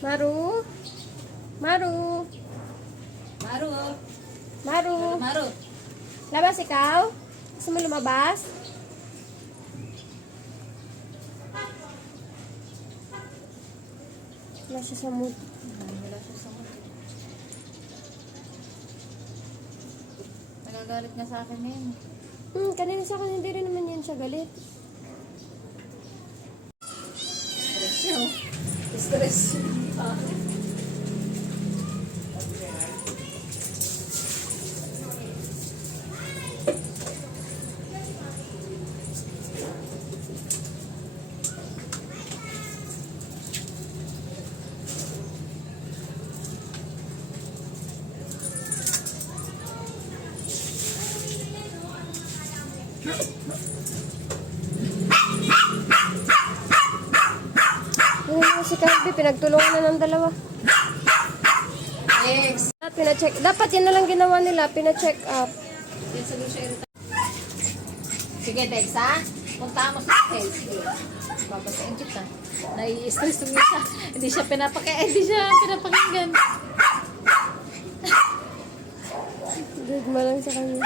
Maru? Maru? Maru. Maru? Maru. Labas ikaw? Gusto mo lumabas? Wala siya sa mood. Wala siya sa mood. Nagagalit nga sa akin ngayon. Kanina sa akin, hindi rin naman yan siya galit. Stress yun. Stress. Ayun si Calvi, pinagtulungan na ng dalawa. Next. Dapat yan na lang ginawa nila, pina-check up. Yan sa siya irita. Sige, Dex, ha? Punta mo sa hotel. Sige. Babasain kita. Nai-stress yung isa. Hindi siya pinapakinggan. Good mo lang sa kanya.